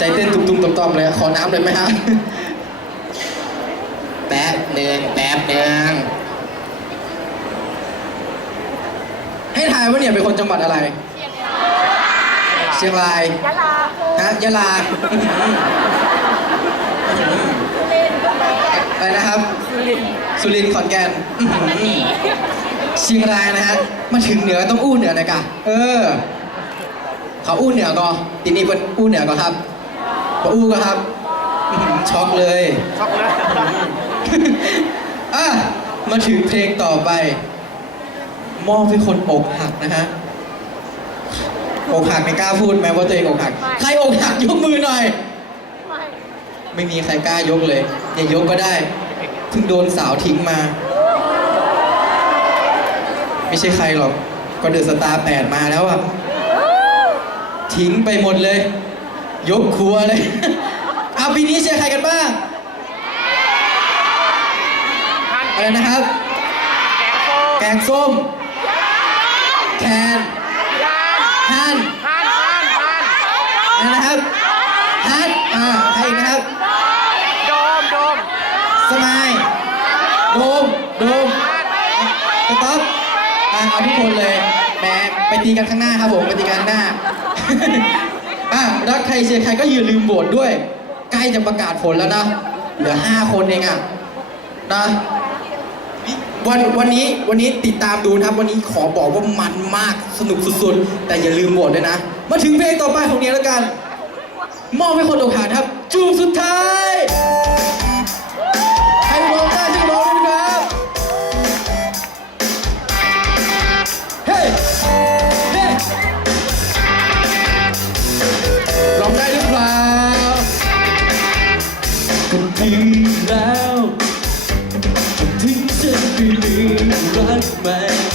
ใจเต้นตุ้มๆต่อมๆเลย ขอน้ำเลยไหมฮะแป๊บหนึ่งแป๊บหนึ่งให้ทายว่าเนี่ยเป็นคนจังหวัดอะไร เชียงรายยะลาฮะยะลาอะไรนะครับ สุรินทร์ขอนแก่นอื้อหือเชียงรายนะฮะ มาถึงเหนือต้องอู้เหนือหน่อยกะเออ เขาอู้เหนือก็ทีนี้เป็นอู้เหนือก็ครับ พออู้ก็ครับอื้อหือช็อกเลย ช็อกเลยอะมาถึงเพลงต่อไป มอบให้คนอกหักนะฮะอกหักไม่กล้าพูดแม้ว่าตัวเองอกหัก ใครอกหักยกมือหน่อย ไม่ไม่มีใครกล้ายกเลย อย่ายกก็ได้เพิ่งโดนสาวทิ้งมา ไม่ใช่ใครหรอก ก็เดือดสตาร์แปดมาแล้วอะทิ้งไปหมดเลย ยกครัวเลยเอาปีนี้เชียร์ใครกันบ้างอะไรนะครับ แกงส้มแกงส้มแคนยานฮันฮันฮันฮันอะไรนะครับฮันอ่าใครอีกนะครับโดมโดมสมายโดมโดมสต๊อปอะเอาทุกคนเลยแหมไปตีกันข้างหน้าครับผมไปตีกันข้างหน้าอะ รักใครเชียร์ใครก็อย่าลืมโหวตด้วย ใกล้จะประกาศผลแล้วนะ เหลือห้าคนเองอะนะวันวันนี้วันนี้ติดตามดูนะครับ วันนี้ขอบอกว่ามันมากสนุกสุดๆ แต่อย่าลืมโหวตด้วยนะ มาถึงเพลงต่อไปของเนี้ยแล้วกัน มอบให้คนอกหักครับ จูบสุดท้าย ก็ดีแล้วทิ้งฉันไปมีรักใหม่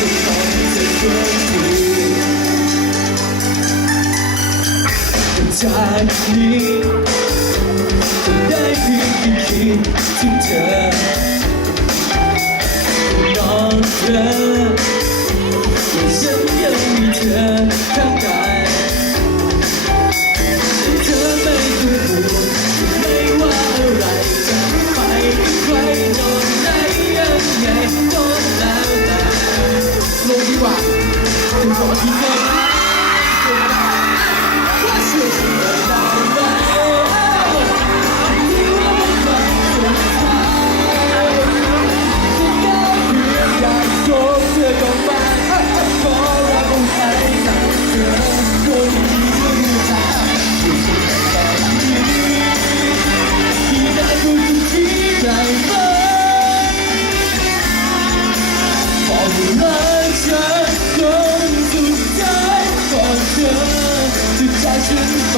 ก็ต้องจะเกิดขึ้นจากนี้ก็ได้เพียงแค่คิดถึงเธอ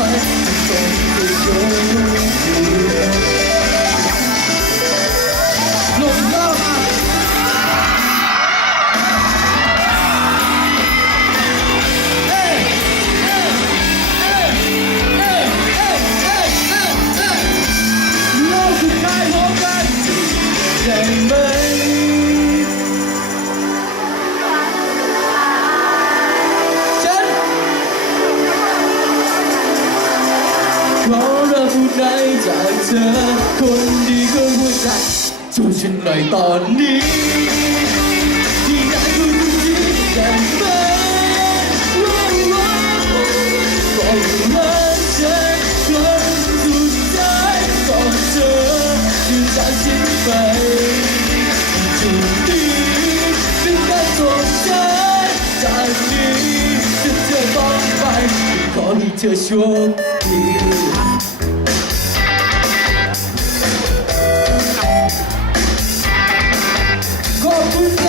fight to break the. คนดีก็หัวใจช่วยฉันหน่อยตอนนี้ที่ไหนก็รู้ที่กันไหมว่าว่าบอกว่าฉันคนสุดท้ายก่อนเธอจะจากฉันไปจุดนี้เป็นการสงสัยจากนี้จะเธอต้องไปขอให้เธอโชคดี 그